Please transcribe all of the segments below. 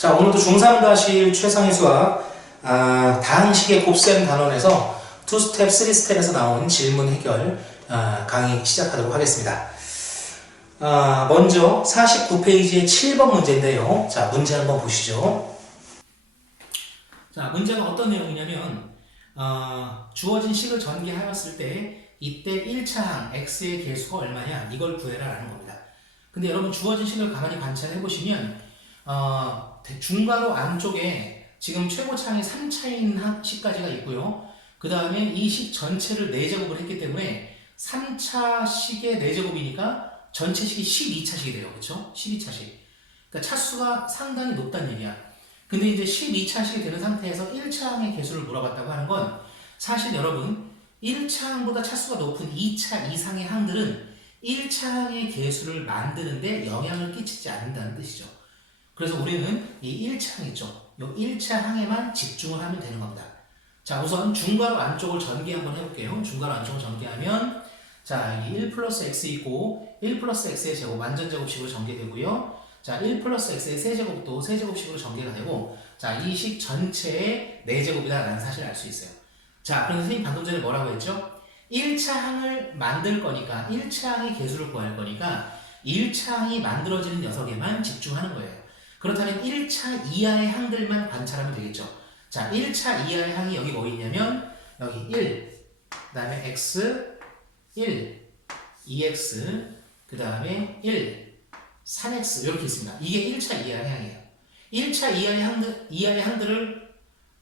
자, 오늘도 중3다실 최상의 수학, 아, 다항식의 곱셈 단원에서 투스텝, 쓰리스텝에서 나온 질문 해결 아, 강의 시작하도록 하겠습니다. 아, 먼저 49페이지의 7번 문제인데요. 자, 문제 한번 보시죠. 자, 문제가 어떤 내용이냐면 어, 주어진 식을 전개하였을 때 이때 1차항 x의 개수가 얼마냐 이걸 구해라 라는 겁니다. 근데 여러분 주어진 식을 가만히 관찰해 보시면 어, 대- 중괄호 안쪽에 지금 최고차항이 3차인 식까지가 있고요. 그 다음에 이 식 전체를 4제곱을 했기 때문에 3차 식의 4제곱이니까 전체 식이 12차식이 돼요. 그쵸? 12차식. 그러니까 차수가 상당히 높다는 얘기야. 근데 이제 12차식이 되는 상태에서 1차항의 개수를 물어봤다고 하는 건 사실 여러분 1차항보다 차수가 높은 2차 이상의 항들은 1차항의 개수를 만드는데 영향을 끼치지 않는다는 뜻이죠. 그래서 우리는 이 1차 항 있죠. 이 1차 항에만 집중을 하면 되는 겁니다. 자, 우선 중괄호 안쪽을 전개 한번 해볼게요. 중괄호 안쪽을 전개하면 자, 이 1 플러스 x 있고 1 플러스 x의 제곱 완전 제곱식으로 전개되고요. 자, 1 플러스 x의 세제곱도 세제곱식으로 전개가 되고 자, 이 식 전체의 4제곱이다라는 사실을 알 수 있어요. 자, 그럼 선생님 방금 전에 뭐라고 했죠? 1차 항을 만들 거니까 1차 항의 개수를 구할 거니까 1차 항이 만들어지는 녀석에만 집중하는 거예요. 그렇다면 1차 이하의 항들만 관찰하면 되겠죠. 자, 1차 이하의 항이 여기 뭐 있냐면 여기 1, 그 다음에 x, 1, 2x, 그 다음에 1, 3x 이렇게 있습니다. 이게 1차 이하의 항이에요. 1차 이하의 항들, 이하의 항들을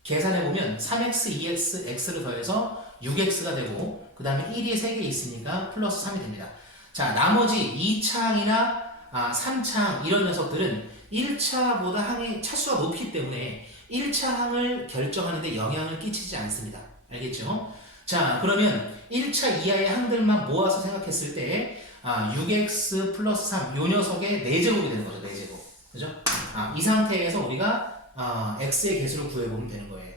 계산해 보면 3x, 2x, x를 더해서 6x가 되고 그 다음에 1이 3개 있으니까 플러스 3이 됩니다. 자 나머지 2차항이나 아, 3차항 이런 녀석들은 1차보다 항의 차수가 높기 때문에 1차 항을 결정하는데 영향을 끼치지 않습니다. 알겠죠? 자 그러면 1차 이하의 항들만 모아서 생각했을 때 아, 6x 플러스 3, 요 녀석의 4제곱이 되는 거죠. 4제곱. 그죠? 아, 이 상태에서 우리가 아, x의 개수를 구해보면 되는 거예요.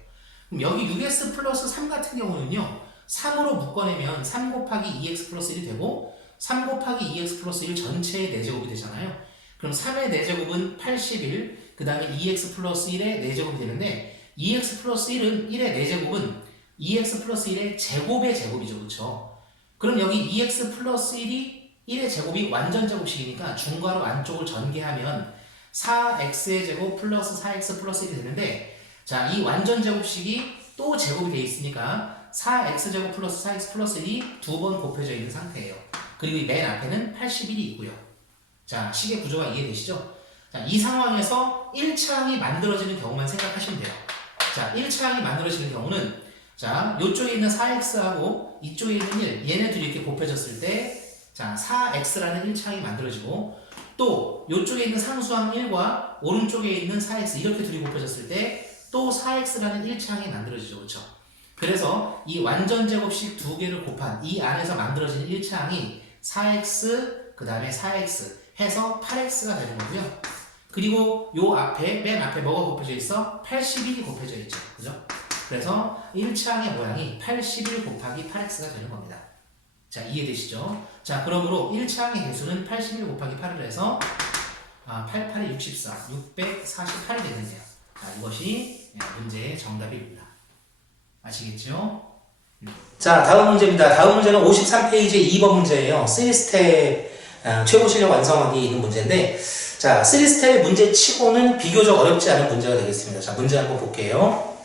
그럼 여기 6x 플러스 3 같은 경우는요, 3으로 묶어내면 3 곱하기 2x 플러스 1이 되고, 3 곱하기 2x 플러스 1 전체의 4제곱이 되잖아요. 그럼 3의 4제곱은 81, 그 다음에 2x 플러스 1의 4제곱이 되는데, 2x 플러스 1은 1의 4제곱은 2x 플러스 1의 제곱의 제곱이죠. 그쵸? 그럼 여기 2x 플러스 1이 1의 제곱이 완전 제곱식이니까 중괄호 안쪽을 전개하면 4x의 제곱 플러스 4x 플러스 1이 되는데 자, 이 완전 제곱식이 또 제곱이 되어 있으니까 4x제곱 플러스 4x 플러스 1이 두 번 곱해져 있는 상태예요. 그리고 이맨 앞에는 81이 있고요. 자, 식의 구조가 이해되시죠? 자, 이 상황에서 1차항이 만들어지는 경우만 생각하시면 돼요. 자, 1차항이 만들어지는 경우는 자, 요쪽에 있는 4x하고 이쪽에 있는 1, 얘네들이 이렇게 곱해졌을 때 자, 4x라는 1차항이 만들어지고 또 이쪽에 있는 상수항 1과 오른쪽에 있는 4x 이렇게 둘이 곱해졌을 때 또 4x라는 1차항이 만들어지죠. 그렇죠? 그래서 이 완전 제곱식 두 개를 곱한 이 안에서 만들어지는 1차항이 4x 그 다음에 4x 해서 8x가 되는 거고요. 그리고 요 앞에 맨 앞에 뭐가 곱해져 있어? 81이 곱해져 있죠. 그죠? 그래서 1차항의 모양이 81 곱하기 8x가 되는 겁니다. 자, 이해되시죠? 자, 그러므로 1차항의 개수는 81 곱하기 8을 해서 아, 88이 64, 648이 되겠네요. 자, 이것이 문제의 정답입니다. 아시겠죠? 자, 다음 문제입니다. 다음 문제는 53페이지 2번 문제예요. 3스텝 아, 최고 실력 완성하기 있는 문제인데 자, 3스텝의 문제 치고는 비교적 어렵지 않은 문제가 되겠습니다. 자, 문제 한번 볼게요.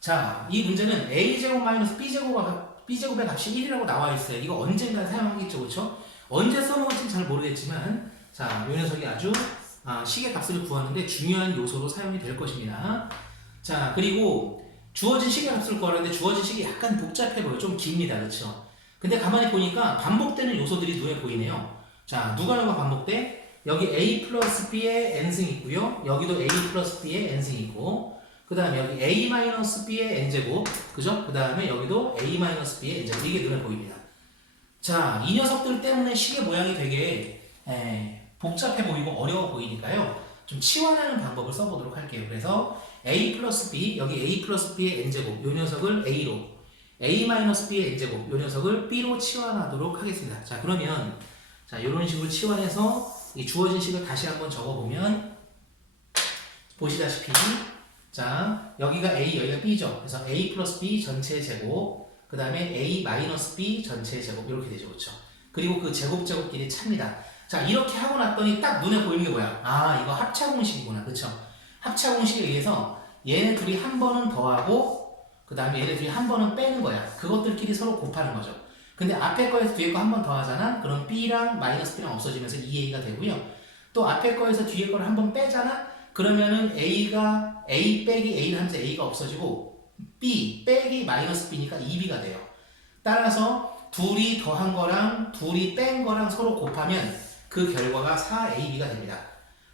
자, 이 문제는 a제곱 마이너스 b제곱, b제곱의 값이 1이라고 나와 있어요. 이거 언젠가 사용하겠죠, 그렇죠? 언제 써먹을지 잘 모르겠지만 자, 이 녀석이 아주 아, 식의 값을 구하는데 중요한 요소로 사용이 될 것입니다. 자, 그리고 주어진 식의 값을 구하는데 주어진 식이 약간 복잡해 보여. 좀 깁니다. 그렇죠? 근데 가만히 보니까 반복되는 요소들이 눈에 보이네요. 자, 누가 누가 반복돼? 여기 a 플러스 b의 n승 있고요. 여기도 a 플러스 b의 n승 있고 그 다음에 여기 a 마이너스 b의 n제곱 그죠? 그 다음에 여기도 a 마이너스 b의 n제곱 이게 눈에 보입니다. 자, 이 녀석들 때문에 식의 모양이 되게 에, 복잡해 보이고 어려워 보이니까요. 좀 치환하는 방법을 써보도록 할게요. 그래서 a 플러스 b 여기 a 플러스 b의 n제곱 요 녀석을 a로 a 마이너스 b의 n제곱 요 녀석을 b로 치환하도록 하겠습니다. 자 그러면 자 이런 식으로 치환해서 이 주어진 식을 다시 한번 적어보면 보시다시피 자 여기가 A 여기가 B죠. 그래서 A 플러스 B 전체 제곱 그 다음에 A 마이너스 B 전체 제곱 이렇게 되죠. 그렇죠? 그리고 그 제곱 제곱끼리 찹니다. 자 이렇게 하고 났더니 딱 눈에 보이는 게 뭐야? 아 이거 합차 공식이구나. 그렇죠? 합차 공식에 의해서 얘네 둘이 한 번은 더하고 그 다음에 얘네 둘이 한 번은 빼는 거야. 그것들끼리 서로 곱하는 거죠. 근데 앞에 거에서 뒤에 거 한 번 더 하잖아? 그럼 B랑 마이너스 B랑 없어지면서 2A가 되고요. 또 앞에 거에서 뒤에 거를 한 번 빼잖아? 그러면은 A가 A 빼기 A를 하면서 A가 없어지고 B 빼기 마이너스 B니까 2B가 돼요. 따라서 둘이 더한 거랑 둘이 뺀 거랑 서로 곱하면 그 결과가 4AB가 됩니다.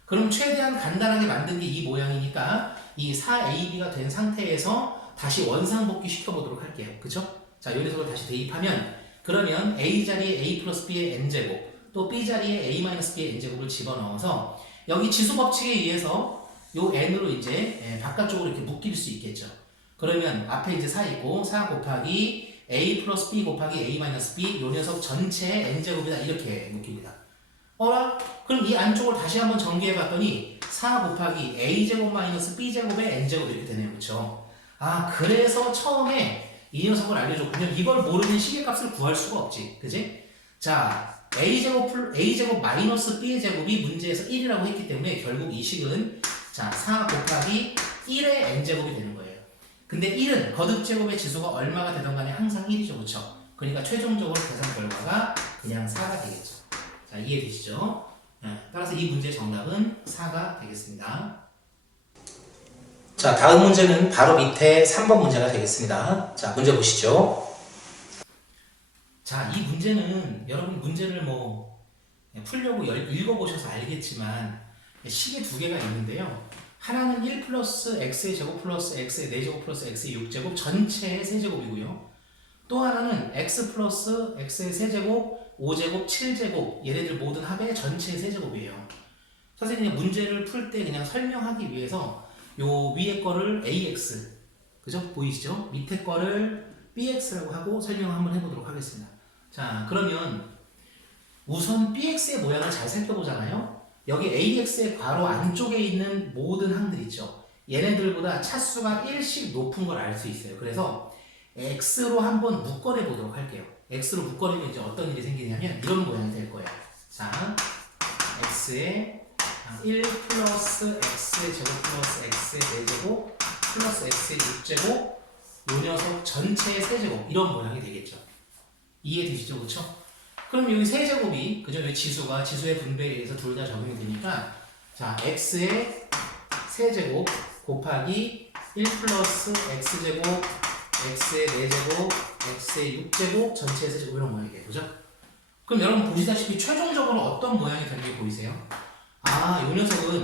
그럼 최대한 간단하게 만든 게 이 모양이니까 이 4AB가 된 상태에서 다시 원상복귀 시켜보도록 할게요. 그쵸? 자, 요 녀석을 다시 대입하면 그러면 A 자리에 A 플러스 B의 N제곱 또 B 자리에 A 마이너스 B의 N제곱을 집어넣어서 여기 지수 법칙에 의해서 요 N으로 이제 예, 바깥쪽으로 이렇게 묶일 수 있겠죠. 그러면 앞에 이제 4 있고 4 곱하기 A 플러스 B 곱하기 A 마이너스 B 요 녀석 전체의 N제곱이다 이렇게 묶입니다. 어라? 그럼 이 안쪽을 다시 한번 전개해 봤더니 4 곱하기 A제곱 마이너스 B제곱의 N제곱 이렇게 되네요. 그쵸? 아 그래서 처음에 이 녀석을 알려줬군요. 이걸 모르면 시계값을 구할 수가 없지. 그지? 자, a제곱 플 a제곱 마이너스 b의 제곱이 문제에서 1이라고 했기 때문에 결국 이 식은 자, 4 곱하기 1의 n제곱이 되는 거예요. 근데 1은 거듭 제곱의 지수가 얼마가 되던 간에 항상 1이죠. 그렇죠? 그러니까 최종적으로 계산 결과가 그냥 4가 되겠죠. 자, 이해되시죠? 네, 따라서 이 문제의 정답은 4가 되겠습니다. 자, 다음 문제는 바로 밑에 3번 문제가 되겠습니다. 자, 문제 보시죠. 자, 이 문제는 여러분 문제를 뭐 풀려고 열- 읽어보셔서 알겠지만 식이 두 개가 있는데요. 하나는 1 플러스 x의 제곱 플러스 x의 4제곱 플러스 x의 6제곱 전체의 세제곱이고요. 또 하나는 x 플러스 x의 세제곱, 5제곱, 7제곱 얘네들 모든 합의 전체의 세제곱이에요. 선생님이 문제를 풀 때 그냥 설명하기 위해서 요 위에 거를 ax 그죠? 보이시죠? 밑에 거를 bx라고 하고 설명 한번 해보도록 하겠습니다. 자 그러면 우선 bx의 모양을 잘 살펴보잖아요. 여기 ax의 괄호 안쪽에 있는 모든 항들 있죠. 얘네들보다 차수가 1씩 높은 걸 알 수 있어요. 그래서 x로 한번 묶어내 보도록 할게요. x로 묶어내면 이제 어떤 일이 생기냐면 이런 모양이 될 거예요. 자, x의 1 플러스 x의 제곱 플러스 x의 4제곱 플러스 x의 6제곱 요 녀석 전체의 세제곱 이런 모양이 되겠죠. 이해되시죠? 그쵸? 그럼 여기 세제곱이 그죠? 여기 지수가 지수의 분배에 의해서 둘 다 적용이 되니까 자 x의 세제곱 곱하기 1 플러스 x제곱 x의 4제곱 x의 6제곱 전체의 세제곱 이런 모양이. 그죠? 그럼 여러분 보시다시피 최종적으로 어떤 모양이 되는 게 보이세요? 아, 요 녀석은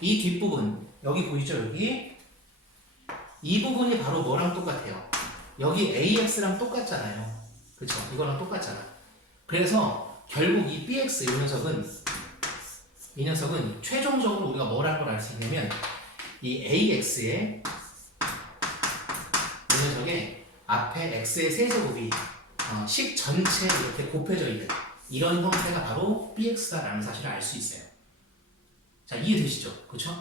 이 뒷부분 여기 보이죠 여기? 이 부분이 바로 뭐랑 똑같아요? 여기 AX랑 똑같잖아요. 그쵸? 이거랑 똑같잖아. 그래서 결국 이 BX 이 녀석은 이 녀석은 최종적으로 우리가 뭐라는 걸 알 수 있냐면 이 AX의 이 녀석의 앞에 X의 세제곱이 어, 식 전체에 이렇게 곱해져 있는 이런 형태가 바로 BX다라는 사실을 알 수 있어요 자, 이해되시죠? 그쵸?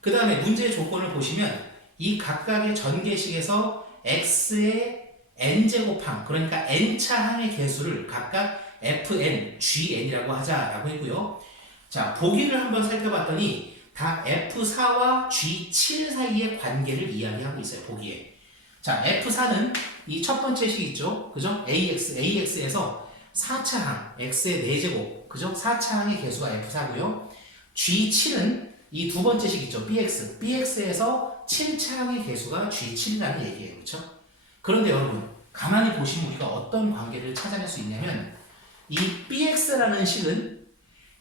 그 다음에 문제의 조건을 보시면 이 각각의 전개식에서 x의 n제곱항, 그러니까 n차 항의 개수를 각각 fn, gn이라고 하자라고 했고요. 자, 보기를 한번 살펴봤더니 다 f4와 g7 사이의 관계를 이야기하고 있어요, 보기에. 자, f4는 이 첫 번째 식 있죠? 그죠? ax, ax에서 4차 항, x의 4제곱, 그죠? 4차 항의 개수가 f4고요. G7은 이 두 번째 식 있죠. BX. BX에서 7차항의 개수가 G7이라는 얘기예요. 그렇죠? 그런데 여러분, 가만히 보시면 우리가 어떤 관계를 찾아낼 수 있냐면 이 BX라는 식은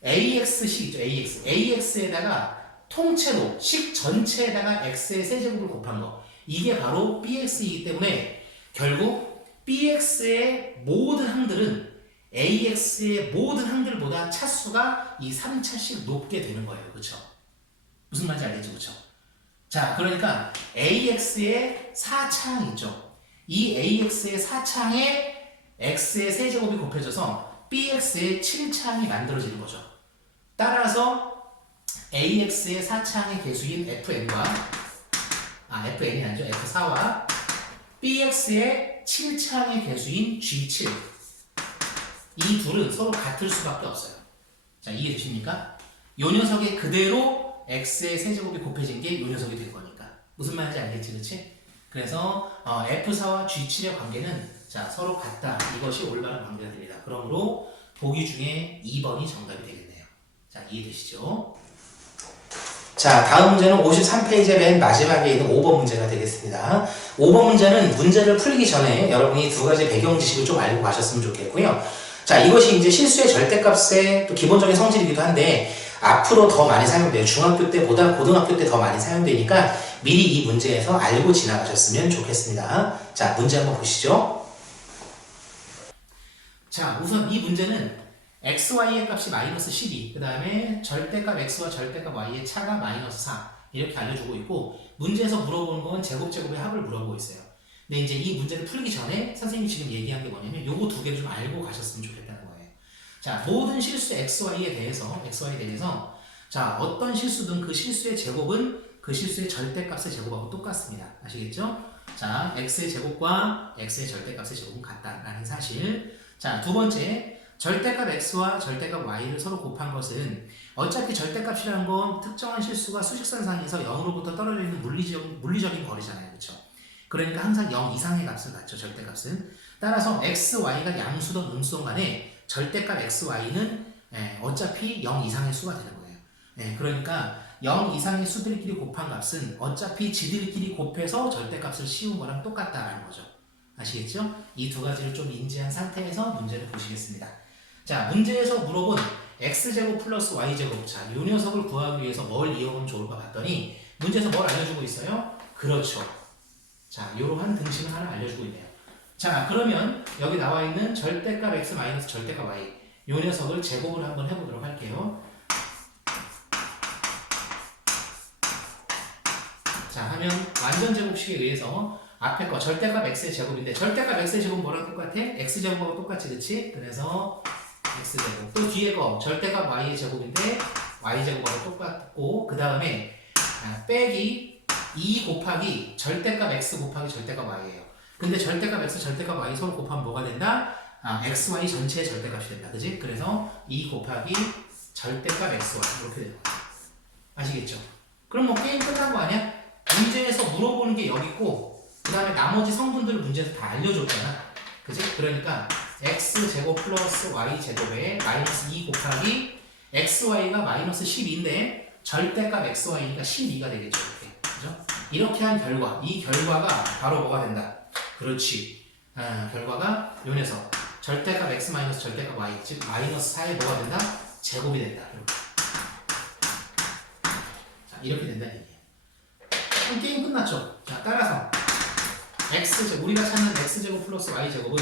AX식이죠. AX. AX에다가 통째로 식 전체에다가 X의 세제곱을 곱한 거. 이게 바로 BX이기 때문에 결국 BX의 모든 항들은 AX의 모든 항들보다 차수가 이 3차씩 높게 되는 거예요. 그쵸? 무슨 말인지 알겠죠? 그쵸? 자, 그러니까 AX의 4차항 있죠? 이 AX의 4차항에 X의 세제곱이 곱해져서 BX의 7차항이 만들어지는 거죠. 따라서 AX의 4차항의 개수인 FN과 아 FN이 아니죠 F4와 BX의 7차항의 개수인 G7 이 둘은 서로 같을 수밖에 없어요. 자 이해되십니까? 요 녀석이 그대로 X의 세제곱이 곱해진 게 요 녀석이 될 거니까 무슨 말인지 알겠지 그렇지? 그래서 어, F4와 G7의 관계는 자 서로 같다 이것이 올바른 관계가 됩니다. 그러므로 보기 중에 2번이 정답이 되겠네요. 자 이해되시죠? 자, 다음 문제는 53페이지의 맨 마지막에 있는 5번 문제가 되겠습니다. 5번 문제는 문제를 풀기 전에 여러분이 두 가지 배경 지식을 좀 알고 가셨으면 좋겠고요. 자, 이것이 이제 실수의 절대값의 또 기본적인 성질이기도 한데 앞으로 더 많이 사용돼요. 중학교 때보다 고등학교 때 더 많이 사용되니까 미리 이 문제에서 알고 지나가셨으면 좋겠습니다. 자, 문제 한번 보시죠. 자, 우선 이 문제는 xy의 값이 마이너스 12, 그 다음에 절대값 x와 절대값 y의 차가 마이너스 4 이렇게 알려주고 있고 문제에서 물어보는 건 제곱 제곱의 합을 물어보고 있어요. 근데 이제 이 문제를 풀기 전에 선생님이 지금 얘기한 게 뭐냐면 요거 두 개를 좀 알고 가셨으면 좋겠다는 거예요. 자, 모든 실수 xy에 대해서 xy에 대해서 자, 어떤 실수든 그 실수의 제곱은 그 실수의 절대값의 제곱하고 똑같습니다. 아시겠죠? 자, x의 제곱과 x의 절대값의 제곱은 같다라는 사실. 자, 두 번째 절대값 x와 절대값 y를 서로 곱한 것은 어차피 절대값이라는 건 특정한 실수가 수직선상에서 0으로부터 떨어져 있는 물리적, 물리적인 거리잖아요. 그렇죠? 그러니까 항상 0 이상의 값을 갖죠. 절대값은. 따라서 x, y가 양수든 음수든 간에 절대값 x, y는 예, 어차피 0 이상의 수가 되는 거예요. 예, 그러니까 0 이상의 수들끼리 곱한 값은 어차피 지들끼리 곱해서 절대값을 씌운 거랑 똑같다라는 거죠. 아시겠죠? 이 두 가지를 좀 인지한 상태에서 문제를 보시겠습니다. 자, 문제에서 물어본 x제곱 플러스 y제곱. 자, 요 녀석을 구하기 위해서 뭘 이용하면 좋을까 봤더니 문제에서 뭘 알려주고 있어요? 그렇죠. 자, 요러한 등식을 하나 알려주고 있네요. 자, 그러면 여기 나와 있는 절대값 x 마이너스 절대값 y 요 녀석을 제곱을 한번 해보도록 할게요. 자, 하면 완전 제곱식에 의해서 앞에 거 절대값 x의 제곱인데 절대값 x의 제곱은 뭐랑 똑같아? x 제곱하고 똑같이 그치? 그래서 x제곱 또 뒤에 거 절대값 y의 제곱인데 y제곱하고 똑같고 그 다음에 아, 빼기 2 곱하기 절대값 x 곱하기 절대값 y예요 근데 절대값 x 절대값 y 서로 곱하면 뭐가 된다? 아, x, y 전체의 절대값이 된다 그지? 그래서 2 곱하기 절대값 x, y 이렇게 되는 거야 아시겠죠? 그럼 뭐 게임 끝난 거 아니야? 문제에서 물어보는 게 여기 있고 그 다음에 나머지 성분들을 문제에서 다 알려줬잖아 그지? 그러니까 x 제곱 플러스 y 제곱에 마이너스 2 곱하기 xy가 마이너스 12인데 절대값 xy니까 12가 되겠죠 이렇게 그죠? 이렇게 한 결과 이 결과가 바로 뭐가 된다 그렇지 아, 결과가 요 녀석 절대값 x 마이너스 절대값 y 즉 마이너스 4에 뭐가 된다? 제곱이 된다. 자 이렇게 된다 이게 그럼 게임 끝났죠 자 따라서 x 우리가 찾는 x 제곱 플러스 y 제곱은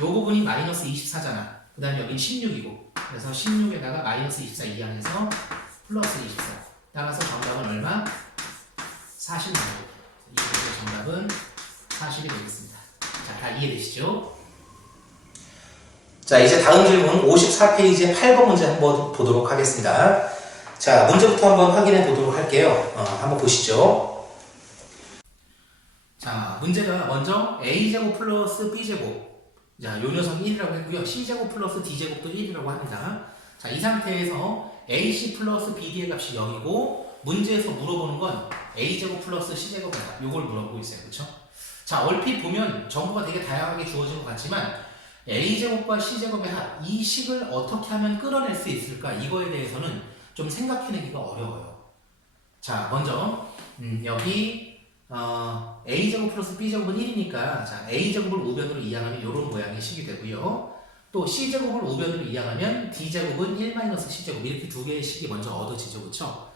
요 부분이 마이너스 24잖아. 그 다음에 여기 16이고. 그래서 16에다가 마이너스 24 이항해서 플러스 24. 따라서 정답은 얼마? 40 나오고. 이 정답은 40이 되겠습니다. 자, 다 이해되시죠? 자, 이제 다음 질문 54페이지의 8번 문제 한번 보도록 하겠습니다. 자, 문제부터 한번 확인해 보도록 할게요. 어, 한번 보시죠. 자, 문제가 먼저 a제곱 플러스 b제곱 자, 요 녀석이 1이라고 했고요. c제곱 플러스 d제곱도 1이라고 합니다. 자, 이 상태에서 ac 플러스 bd의 값이 0이고 문제에서 물어보는 건 a제곱 플러스 c제곱의 값 요걸 물어보고 있어요. 그렇죠? 자, 얼핏 보면 정보가 되게 다양하게 주어진 것 같지만 a제곱과 c제곱의 합, 이 식을 어떻게 하면 끌어낼 수 있을까? 이거에 대해서는 좀 생각해내기가 어려워요. 자, 먼저 음, 여기 어, a제곱 플러스 b제곱은 1이니까 자, a제곱을 우변으로 이항하면 이런 모양의 식이 되고요. 또 c제곱을 우변으로 이항하면 d제곱은 1-c제곱 이렇게 두 개의 식이 먼저 얻어지죠. 그렇죠?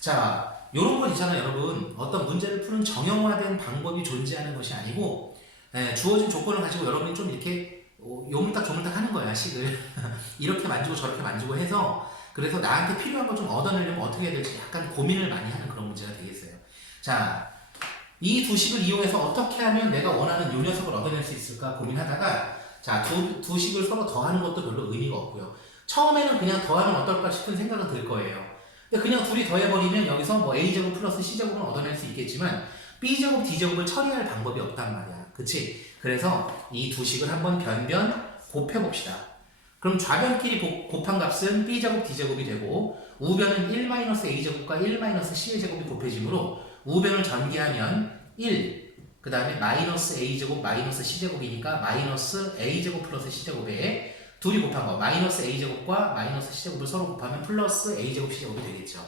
자, 요런 건 있잖아요, 여러분. 어떤 문제를 푸는 정형화된 방법이 존재하는 것이 아니고 예, 주어진 조건을 가지고 여러분이 좀 이렇게 어, 요물딱 조물딱 하는 거야, 식을. 이렇게 만지고 저렇게 만지고 해서 그래서 나한테 필요한 걸 좀 얻어내려면 어떻게 해야 될지 약간 고민을 많이 하는 그런 문제가 되겠어요. 자, 이 두 식을 이용해서 어떻게 하면 내가 원하는 요 녀석을 얻어낼 수 있을까 고민하다가 자, 두, 두 식을 서로 더하는 것도 별로 의미가 없고요. 처음에는 그냥 더하면 어떨까 싶은 생각은 들 거예요. 근데 그냥 둘이 더해버리면 여기서 뭐 a제곱 플러스 c제곱은 얻어낼 수 있겠지만 b제곱 d제곱을 처리할 방법이 없단 말이야. 그치? 그래서 이 두 식을 한번 변변 곱해봅시다. 그럼 좌변끼리 곱- 곱한 값은 b제곱 d제곱이 되고 우변은 1-a제곱과 1-c의 제곱이 곱해지므로 우변을 전개하면 1, 그 다음에 마이너스 a제곱 마이너스 c제곱이니까 마이너스 a제곱 플러스 c제곱에 둘이 곱한 거 마이너스 a제곱과 마이너스 c제곱을 서로 곱하면 플러스 a제곱 c제곱이 되겠죠.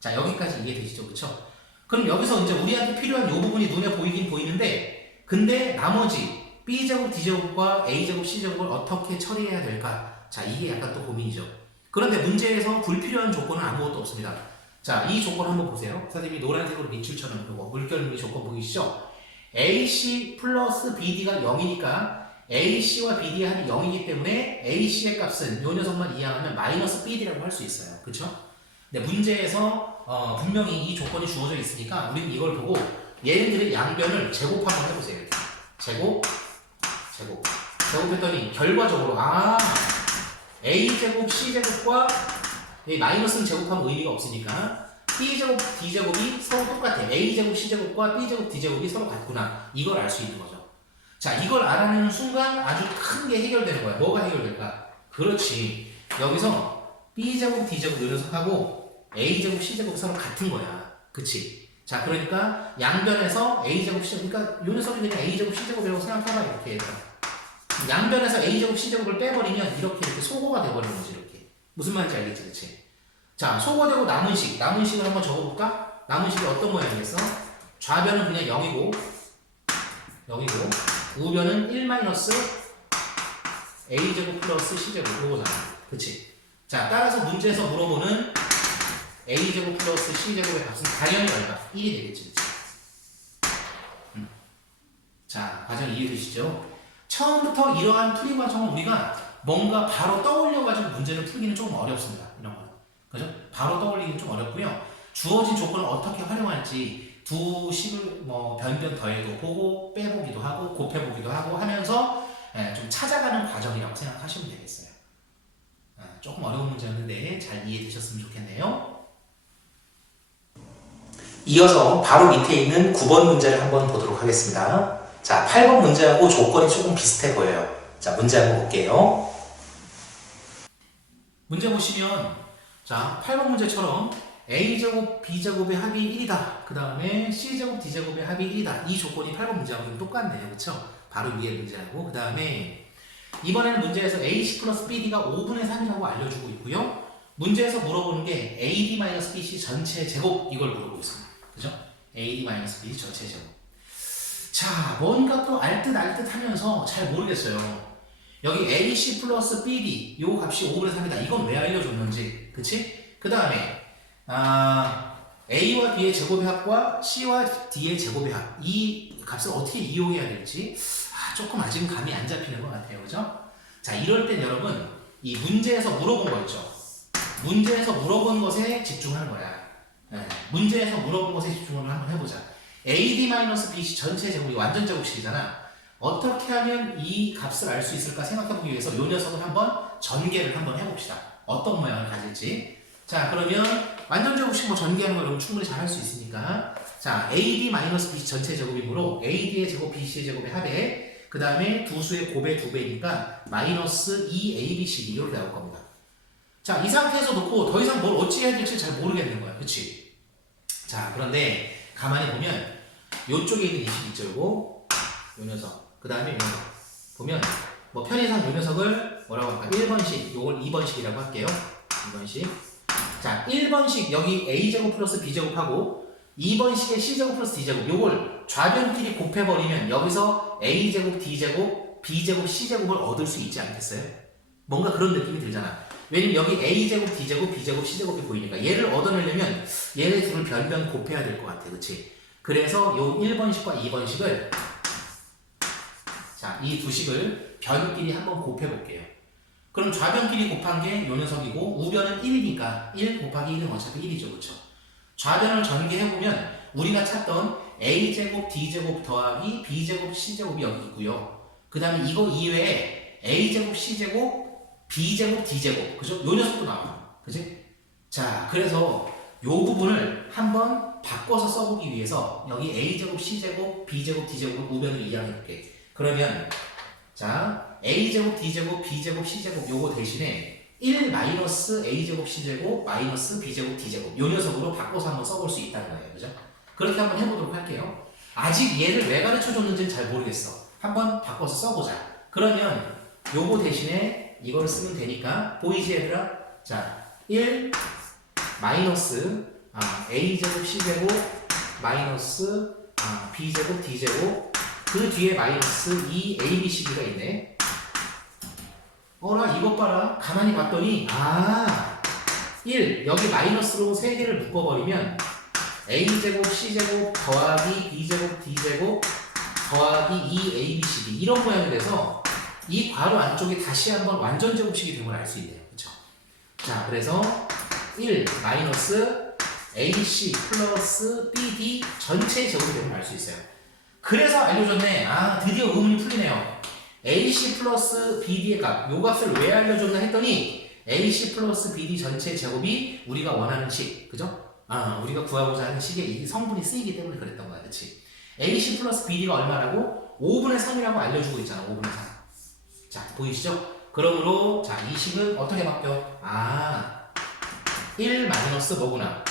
자 여기까지 이해되시죠, 그렇죠? 그럼 여기서 이제 우리한테 필요한 이 부분이 눈에 보이긴 보이는데 근데 나머지 b제곱 d제곱과 a제곱 c제곱을 어떻게 처리해야 될까? 자 이게 약간 또 고민이죠. 그런데 문제에서 불필요한 조건은 아무것도 없습니다. 자, 이 조건 한번 보세요. 선생님이 노란색으로 밑줄처럼 그거 물결 무늬 조건 보이시죠? AC 플러스 BD가 0이니까 AC와 BD의 합이 0이기 때문에 AC의 값은 요 녀석만 이항하면 마이너스 BD라고 할 수 있어요. 그쵸? 근데 문제에서 어, 분명히 이 조건이 주어져 있으니까 우리는 이걸 보고 얘네들의 양변을 제곱 한번 해보세요. 제곱, 제곱. 제곱했더니 결과적으로 아 A제곱 C제곱과 이 마이너스는 제곱하면 의미가 없으니까 B제곱 D제곱이 서로 똑같아. A제곱 C제곱과 B제곱 D제곱이 서로 같구나. 이걸 알 수 있는 거죠. 자, 이걸 알아내는 순간 아주 큰 게 해결되는 거야. 뭐가 해결될까? 그렇지. 여기서 B제곱 D제곱 요 녀석하고 A제곱 C제곱 서로 같은 거야. 그치? 자, 그러니까 양변에서 A제곱 C제곱, 그러니까 요 녀석이 그냥 A제곱 C제곱이라고 생각해봐. 이렇게 해서. 양변에서 a제곱 c제곱을 빼버리면 이렇게 이렇게 소거가 돼버리는 거지 이렇게 무슨 말인지 알겠지 그치? 자 소거되고 남은 식 남은 식을 한번 적어볼까? 남은 식이 어떤 모양이겠어? 좌변은 그냥 0이고 0이고 우변은 1 마이너스 a제곱 플러스 c제곱 요거잖아 그치? 자 따라서 문제에서 물어보는 a제곱 플러스 c제곱의 값은 당연히 얼마? 1이 되겠지 그치? 음. 자 과정 이해되시죠? 처음부터 이러한 풀이 과정은 우리가 뭔가 바로 떠올려가지고 문제를 풀기는 조금 어렵습니다. 이런 거는. 그죠? 바로 떠올리기는 좀 어렵고요. 주어진 조건을 어떻게 활용할지 두 식을 뭐 변변 더해도 보고 빼보기도 하고 곱해보기도 하고 하면서 예, 좀 찾아가는 과정이라고 생각하시면 되겠어요. 아, 조금 어려운 문제였는데 잘 이해되셨으면 좋겠네요. 이어서 바로 밑에 있는 9번 문제를 한번 보도록 하겠습니다. 자, 8번 문제하고 조건이 조금 비슷해 보여요. 자, 문제 한번 볼게요. 문제 보시면 자 8번 문제처럼 a제곱 b제곱의 합이 1이다. 그 다음에 c제곱 d제곱의 합이 1이다. 이 조건이 8번 문제하고 좀 똑같네요. 그쵸? 바로 위에 문제하고 그 다음에 이번에는 문제에서 ac 플러스 bd가 5분의 3이라고 알려주고 있고요. 문제에서 물어보는 게 ad-bc 전체 제곱 이걸 물어보고 있습니다. 그죠? ad-bc 전체 제곱. 자, 뭔가 또 알듯 알듯 하면서 잘 모르겠어요. 여기 AC 플러스 BD 요 값이 5분의 3이다. 이건 왜 알려줬는지, 그치? 그 다음에 아, A와 B의 제곱의 합과 C와 D의 제곱의 합. 이 값을 어떻게 이용해야 될지 아, 조금 아직은 감이 안 잡히는 것 같아요. 그죠? 자, 이럴 땐 여러분 이 문제에서 물어본 거 있죠? 문제에서 물어본 것에 집중하는 거야. 네, 문제에서 물어본 것에 집중을 한번 해보자. AD-BC 전체 제곱이 완전 제곱식이잖아. 어떻게 하면 이 값을 알 수 있을까 생각해보기 위해서 이 녀석을 한번 전개를 한번 해봅시다. 어떤 모양을 가질지. 자, 그러면 완전 제곱식 뭐 전개하는 거 여러분 충분히 잘 할 수 있으니까. 자, AD-BC 전체 제곱이므로 AD의 제곱, BC의 제곱의 합에 그 다음에 두 수의 곱의 두 배니까 마이너스 2ABCD 이렇게 나올 겁니다. 자, 이 상태에서 놓고 더 이상 뭘 어찌 해야 될지 잘 모르겠는 거야. 그치? 자, 그런데 가만히 보면 요쪽에 있는 이식 있죠, 요거. 요 녀석. 그 다음에 요 녀석. 보면 뭐 편의상 요 녀석을 뭐라고 할까? 1번식, 요걸 2번식이라고 할게요. 2번식. 자, 1번식 여기 a제곱 플러스 b제곱하고 2번식의 c제곱 플러스 d제곱 요걸 좌변끼리 곱해버리면 여기서 a제곱 d제곱 b제곱 c제곱을 얻을 수 있지 않겠어요? 뭔가 그런 느낌이 들잖아. 왜냐면 여기 a제곱 d제곱 b제곱 c제곱이 보이니까 얘를 얻어내려면 얘네 둘을 변변 곱해야 될 것 같아. 그치? 그래서 요 1번식과 2번식을 자, 이 두 식을 변끼리 한번 곱해 볼게요. 그럼 좌변끼리 곱한 게 요 녀석이고 우변은 1이니까 1 곱하기 1은 어차피 1이죠. 그렇죠? 좌변을 전개해 보면 우리가 찾던 a제곱 d제곱 더하기 b제곱 c제곱이 여기 있고요. 그 다음에 이거 이외에 a제곱 c제곱 b제곱 d제곱 그죠? 요 녀석도 나와. 그지? 자, 그래서 부분을 한번 바꿔서 써보기 위해서 여기 a제곱, c제곱, b제곱, d제곱을 우변을 이해해볼게. 그러면 자 a제곱, d제곱, b제곱, c제곱 요거 대신에 1 마이너스 a제곱, c제곱, 마이너스 b제곱, d제곱 요 녀석으로 바꿔서 한번 써볼 수 있다는 거예요. 그죠? 그렇게 한번 해보도록 할게요. 아직 얘를 왜 가르쳐줬는지는 잘 모르겠어. 한번 바꿔서 써보자. 그러면 요거 대신에 이걸 쓰면 되니까 보이지 얘들아? 자, 1 마이너스 아, a제곱 c제곱 마이너스 아, b제곱 d제곱 그 뒤에 마이너스 2 abcd가 있네. 어라 이것 봐라. 가만히 봤더니 아 1 여기 마이너스로 3개를 묶어버리면 a제곱 c제곱 더하기 b제곱 d제곱 더하기 2abcd 이런 모양이 돼서 이 괄호 안쪽에 다시 한번 완전 제곱식이 됨을 알수 있네요. 그렇죠? 자, 그래서 1 마이너스 AC 플러스 BD 전체 제곱이 됨을 알수 있어요. 그래서 알려줬네. 아, 드디어 의문이 풀리네요. AC 플러스 BD의 값, 요 값을 왜 알려줬나 했더니 AC 플러스 BD 전체 제곱이 우리가 원하는 식, 그죠? 아, 우리가 구하고자 하는 식의 이 성분이 쓰이기 때문에 그랬던 거야, 그렇지? AC 플러스 BD가 얼마라고? 5분의 3이라고 알려주고 있잖아, 5분의 3. 자, 보이시죠? 그러므로 자, 이 식은 어떻게 바뀌어? 아, 1 마이너스 뭐구나?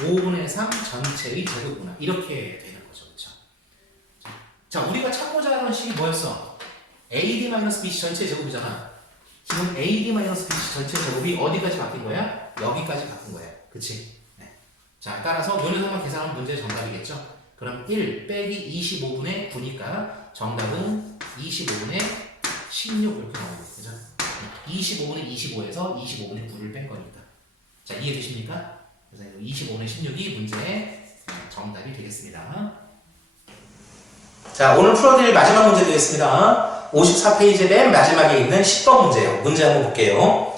5분의 3 전체의 제곱구나. 이렇게 되는 거죠. 그렇죠? 자, 우리가 찾고자 하는 식이 뭐였어? AD 마이너스 BC 전체 제곱이잖아. 지금 AD 마이너스 BC 전체 제곱이 어디까지 바뀐 거야? 여기까지 바뀐 거야. 그치? 네. 자, 따라서 요 녀석만 계산하면 문제의 정답이겠죠? 그럼 1 빼기 25분의 9니까 정답은 25분의 16 이렇게 나오는 거죠. 25분의 25에서 25분의 9를 뺀 거니까. 자, 이해되십니까? 그래서 25분의 16이 문제의 정답이 되겠습니다. 자, 오늘 풀어드릴 마지막 문제 되겠습니다. 54페이지 맨 마지막에 있는 10번 문제예요. 문제 한번 볼게요.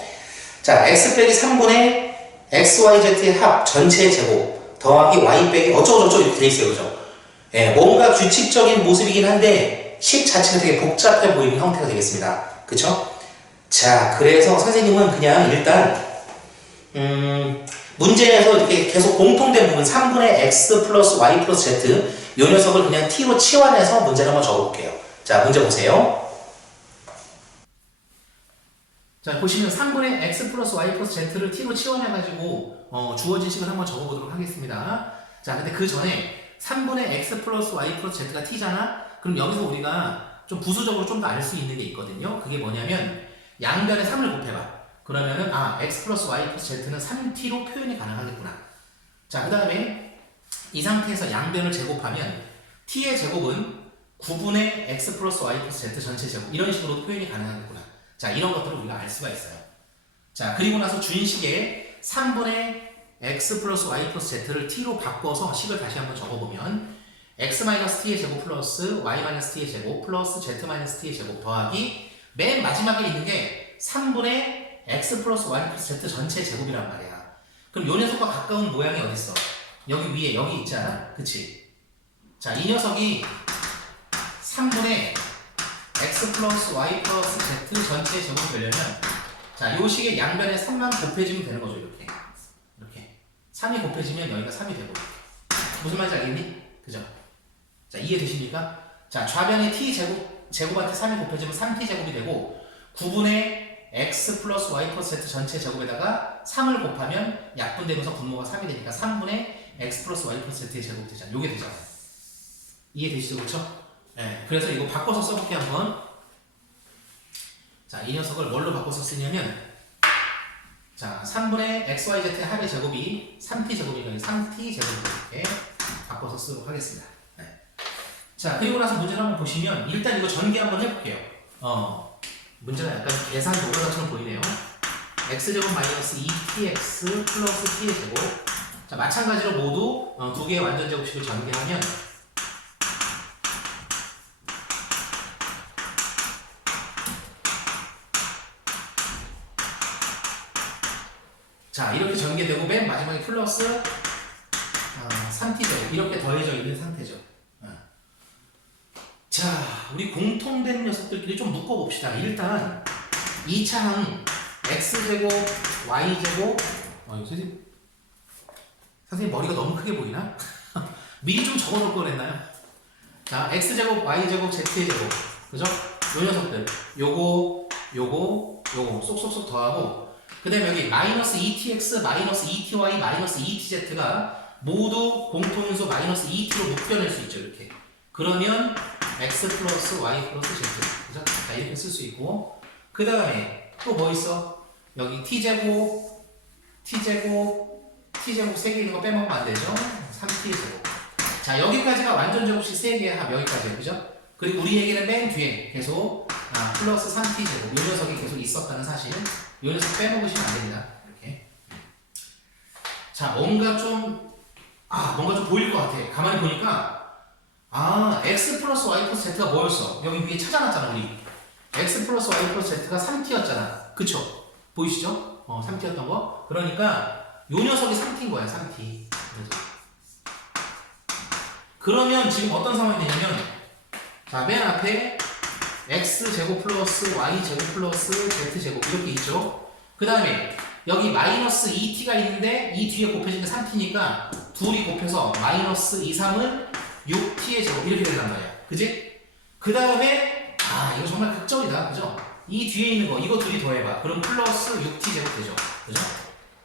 자, x 빼기 3분의 xyz의 합 전체 제곱 더하기 y 빼기 어쩌고저쩌고 이렇게 돼 있어요. 그죠? 예, 뭔가 규칙적인 모습이긴 한데 식 자체가 되게 복잡해 보이는 형태가 되겠습니다. 그쵸? 자, 그래서 선생님은 그냥 일단 음, 문제에서 이렇게 계속 공통된 부분 3분의 x 플러스 y 플러스 z 이 녀석을 그냥 t로 치환해서 문제를 한번 적어볼게요. 자, 문제 보세요. 자, 보시면 3분의 x 플러스 y 플러스 z를 t로 치환해가지고 어, 주어진 식을 한번 적어보도록 하겠습니다. 자, 근데 그 전에 3분의 x 플러스 y 플러스 z가 t잖아? 그럼 여기서 우리가 좀 부수적으로 좀 더 알 수 있는 게 있거든요. 그게 뭐냐면 양변에 3을 곱해봐. 그러면은 아 x 플러스 y 플러스 z는 3t로 표현이 가능하겠구나. 자, 그 다음에 이 상태에서 양변을 제곱하면 t의 제곱은 9분의 x 플러스 y 플러스 z 전체 제곱 이런 식으로 표현이 가능하겠구나. 자, 이런 것들을 우리가 알 수가 있어요. 자, 그리고 나서 준식에 3분의 x 플러스 y 플러스 z를 t로 바꿔서 식을 다시 한번 적어보면 x 마이너스 t의 제곱 플러스 y 마이너스 t의 제곱 플러스 z 마이너스 t의 제곱 더하기 맨 마지막에 있는 게 3분의 x 플러스 y 플러스 z 전체 제곱이란 말이야. 그럼 요 녀석과 가까운 모양이 어디 있어? 여기 위에 여기 있잖아. 그치? 자, 이 녀석이 3분의 x 플러스 y 플러스 z 전체 제곱이 되려면 자, 요 식의 양변에 3만 곱해지면 되는 거죠, 이렇게. 이렇게. 3이 곱해지면 여기가 3이 되고. 무슨 말인지 알겠니? 그죠? 자, 이해되십니까? 자, 좌변에 t 제곱, 제곱한테 3이 곱해지면 3t 제곱이 되고, 9분의 x 플러스 y 플러스 z 전체 제곱에다가 3을 곱하면 약분되면서 분모가 3이 되니까 3분의 x 플러스 y 플러스 z의 제곱이 되잖아. 요게 되잖아요. 이해되시죠? 그렇죠? 네, 그래서 이거 바꿔서 써볼게 한번. 자, 이 녀석을 뭘로 바꿔서 쓰냐면 자, 3분의 xyz의 합의 제곱이 3t 제곱이니까 3t 제곱을 이렇게 바꿔서 쓰도록 하겠습니다. 네. 자, 그리고 나서 문제를 한번 보시면 일단 이거 전개 한번 해볼게요. 어, 문제가 약간 계산 노가다처럼 보이네요. x제곱 마이너스 2tx 플러스 t의 제곱 자, 마찬가지로 모두 어, 두 개의 완전 제곱식을 전개하면 자 이렇게 전개되고 맨 마지막에 플러스 어, 3t제곱 이렇게 더해져 있는 상태죠. 어. 자 우리 공통된 녀석들끼리 좀 묶어봅시다. 일단 2차 항 x제곱 y제곱 어, 이거 선생님 선생님 머리가 너무 크게 보이나? 미리 좀 적어놓을 걸 했나요? 자, x제곱, y제곱, z의 제곱. 그죠? 요 녀석들. 요거, 요거, 요거. 쏙쏙쏙 더하고. 그 다음에 여기 마이너스 2tx, 마이너스 2ty, 마이너스 2tz가 모두 공통인수 마이너스 2t로 묶여낼 수 있죠. 이렇게. 그러면 x 플러스 y 플러스 z. 그죠? 자, 이렇게 쓸 수 있고. 그 다음에 또 뭐 있어? 여기 t제곱, t제곱, t제곱 3개 있는 거 빼먹으면 안 되죠? 3t 제곱. 자, 여기까지가 완전 제곱식 3개의 합, 여기까지예요. 그죠? 그리고 우리에게는 맨 뒤에 계속 아, 플러스 3t 제곱. 요 녀석이 계속 있었다는 사실. 요 녀석 빼먹으시면 안 됩니다. 이렇게. 자, 뭔가 좀, 아, 뭔가 좀 보일 것 같아. 가만히 보니까, 아, x 플러스 y 플러스 z가 뭐였어? 여기 위에 찾아놨잖아, 우리. x 플러스 y 플러스 z가 3t였잖아. 그쵸? 보이시죠? 어, 3t였던 거. 그러니까, 요 녀석이 3t인 거야, 3t. 그러면 지금 어떤 상황이 되냐면, 자, 맨 앞에 x 제곱 플러스 y 제곱 플러스 z 제곱 이렇게 있죠. 그 다음에 여기 마이너스 2t가 있는데 이 뒤에 곱해진 게 3t니까 둘이 곱해서 마이너스 2, 3은 6t의 제곱 이렇게 된단 말이야. 그지? 그 다음에 아 이거 정말 극적이다. 그죠? 이 뒤에 있는 거 이거 둘이 더해봐. 그럼 플러스 6t 제곱 되죠. 그죠?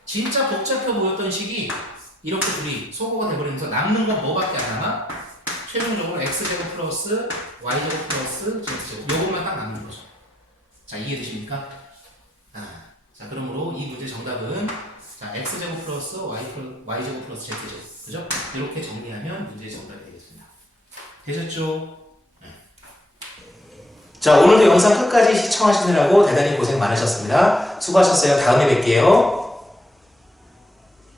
진짜 복잡해 보였던 식이 이렇게 둘이 소거가 돼버리면서 남는 건 뭐밖에 안 남아? 최종적으로 x제곱 플러스 y제곱 플러스 z제곱 요것만 딱 남는 거죠. 자 이해되십니까? 아, 자 그러므로 이 문제 정답은 자 x제곱 플러스 y 플 y제곱 플러스 z제곱 그죠? 이렇게 정리하면 문제의 정답이 되겠습니다. 되셨죠? 자, 오늘도 영상 끝까지 시청하시느라고 대단히 고생 많으셨습니다. 수고하셨어요. 다음에 뵐게요.